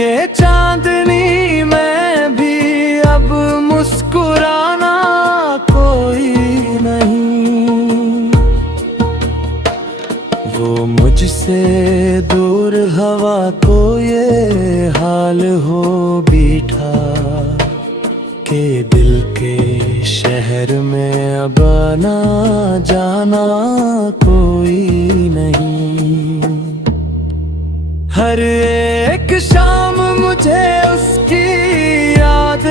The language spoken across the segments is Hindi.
के चांदनी में भी अब मुस्कुराना कोई नहीं। वो मुझसे दूर हवा को ये हाल हो बैठा के दिल के शहर में अब आना जाना कोई नहीं। हर एक शाम मुझे उसकी याद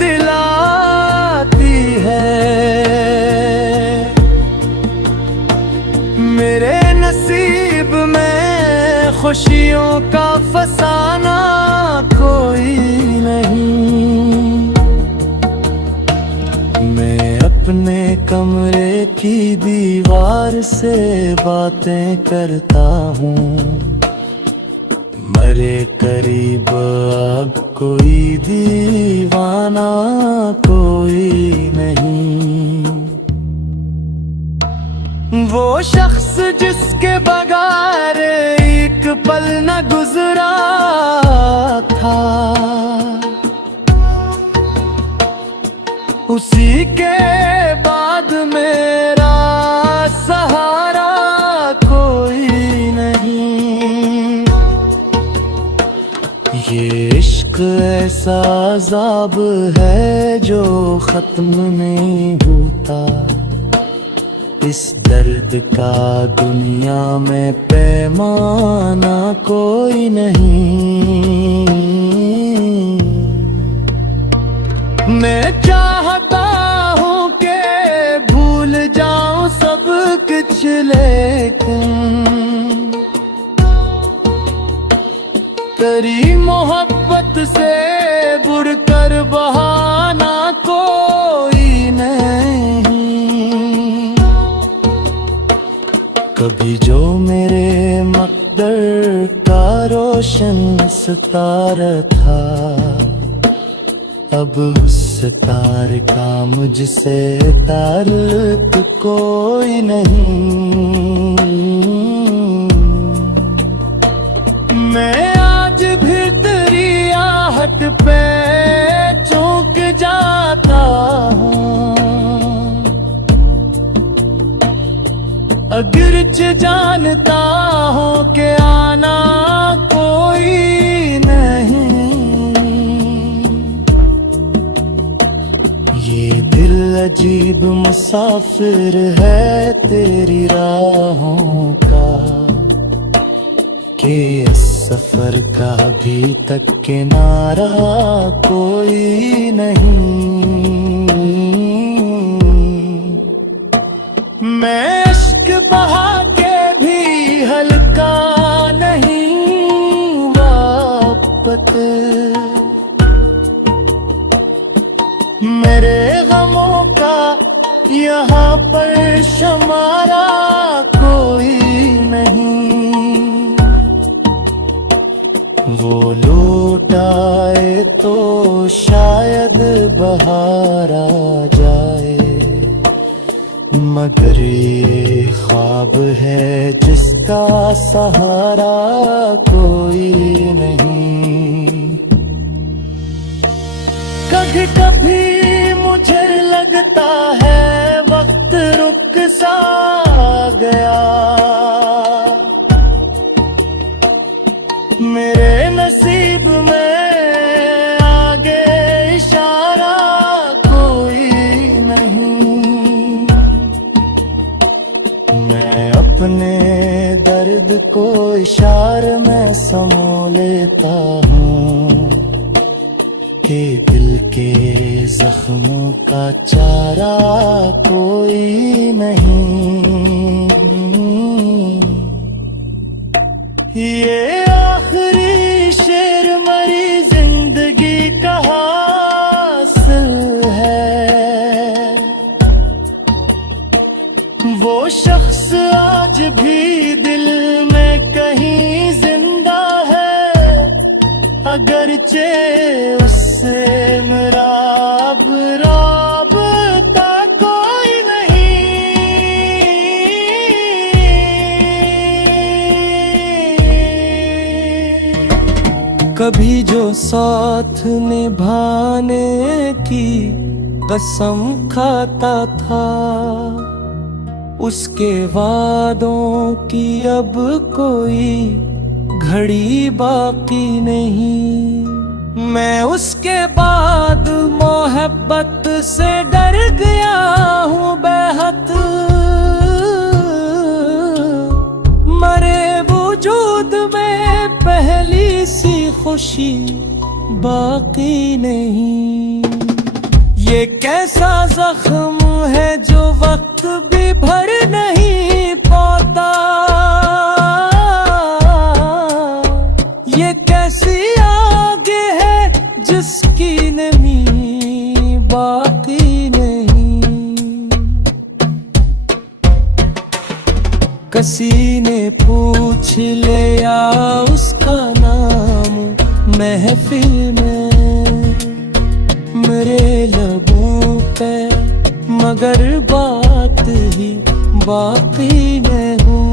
दिलाती है। मेरे नसीब में खुशियों का फसाना कोई नहीं। मैं अपने कमरे की दीवार से बातें करता हूँ। मरे करीब अब कोई दीवाना कोई नहीं। वो शख्स जिसके बगैर एक पल न गुजरा था, उसी के बाद मेरा सहारा कोई नहीं। ये इश्क ऐसा अज़ाब है जो खत्म नहीं होता। इस दर्द का दुनिया में पैमाना कोई नहीं। मैं चाहता हूँ कि भूल जाऊं सब कुछ, लेकिन तेरी मोहब्बत से बुड़कर बहाना कोई नहीं। कभी जो मेरे मकदर का रोशन सितारा था, अब उस सितारे का मुझसे ताल्लुक कोई नहीं। मैं आज भी तेरी आहट पे चूक जाता हूँ। अगरचे जानता हूँ कि आना कोई नहीं। ये दिल अजीब मुसाफिर है तेरी राहों का, कि इस सफर का भी तक किनारा कोई नहीं। मैं इश्क बहा के भी हल्का नहीं वापस। मेरे गमों का यहाँ पर शुमारा कोई नहीं। वो लौट आए तो शायद बहार आ जाए, मगर ये ख्वाब है जिसका सहारा कोई नहीं। कभी कभी मुझे लगता है वक्त रुक सा गया। मेरे नसीब में आगे इशारा कोई नहीं। मैं अपने दर्द को इशारे में समो लेता हूँ, कि दिल के जख्मों का चारा कोई नहीं। ये आखिरी शेर मरी जिंदगी का हासिल है। वो शख्स आज भी दिल में कहीं जिंदा है, अगरचे उससे मेरा अब राबता कोई नहीं। कभी जो साथ निभाने की कसम खाता था, उसके वादों की अब कोई घड़ी बाकी नहीं। मैं उसके बाद मोहब्बत से डर गया हूँ बेहद, मरे वजूद में पहली सी खुशी बाकी नहीं। ये कैसा जख्म है जो वक्त भी भर नहीं पाता, ये कैसी आगे है जिसकी नमी बाकी नहीं। किसी ने पूछ लिया उसका नाम महफिल में, मेरे लबों पे मगर बात ही बाकी नहीं हूँ।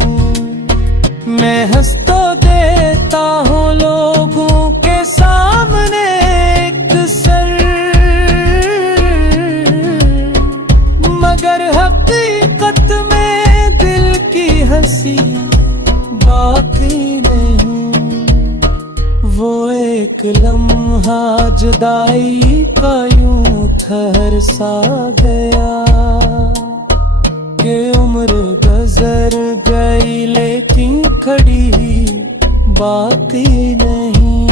मैं हंस तो देता हूँ लोगों के सामने एक सर, मगर हकीकत में दिल की हंसी बाकी नहीं। वो एक लम्हा जुदाई का यूं ठहर सा गया कि उम्र गुजर गई लेकिन खड़ी बाकी नहीं।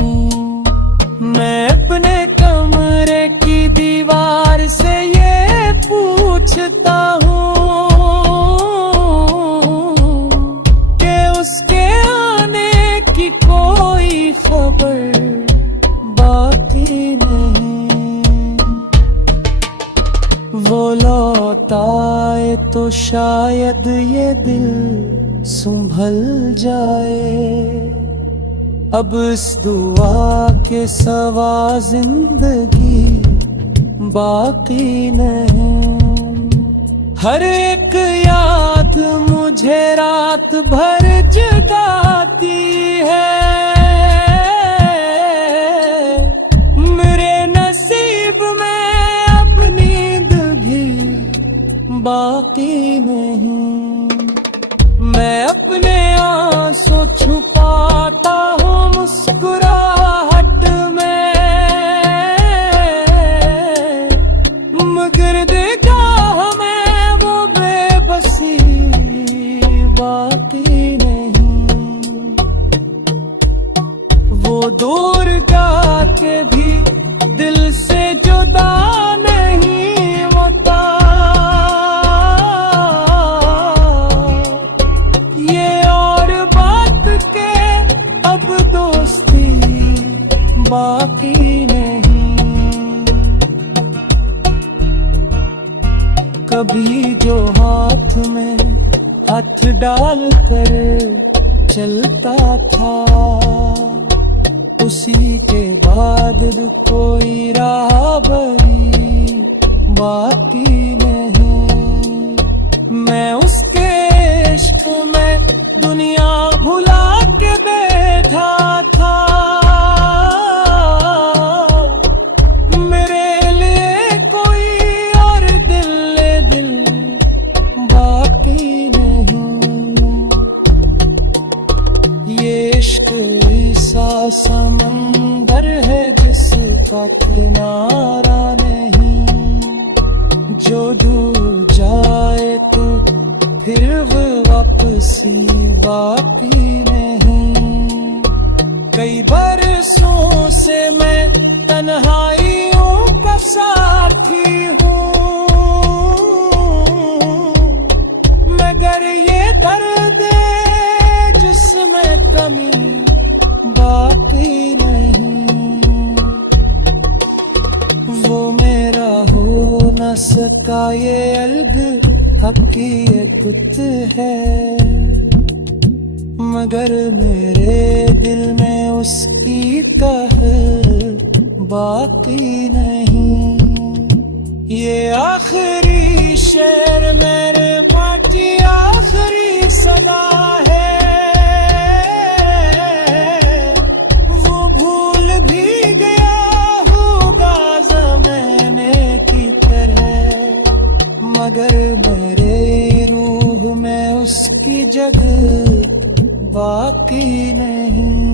मैं अपने कमरे की दीवार से ये पूछता हूँ कि उसके आने की कोई खबर बाकी नहीं। वो लौट आए तो शायद ये दिल संभल जाए। अब इस दुआ के सवा जिंदगी बाकी नहीं। हर एक याद मुझे रात भर जगाती है, मेरे नसीब में अब नींद भी बाकी नहीं। मैं अपने आंसू छुपाता हूँ मुस्कुराहट में, मगर निगाह में वो बेबसी बाकी नहीं। वो दूर जाके भी दिल से जुदा नहीं होता, बाकी नहीं। कभी जो हाथ में हाथ डाल कर चलता था, उसी के बाद कोई राहबरी बाकी नहीं। मैं उसके इश्क में दुनिया भुला के बैठा था, समंदर है जिसका किनारा नहीं। जो डूब जाए तो फिर वो वापसी बाकी नहीं। कई बरसों से मैं तन्हाइयों का साथी हूँ, मगर ये दर्द जिसमें कमी बाकी नहीं। वो मेरा हो न सका ये अलग हकीकत है, मगर मेरे दिल में उसकी कहर बाकी नहीं। ये आखिरी शेर मेरे पाटी आखिरी सदा है, वो भूल मगर मेरे रूह में उसकी जगह बाकी नहीं।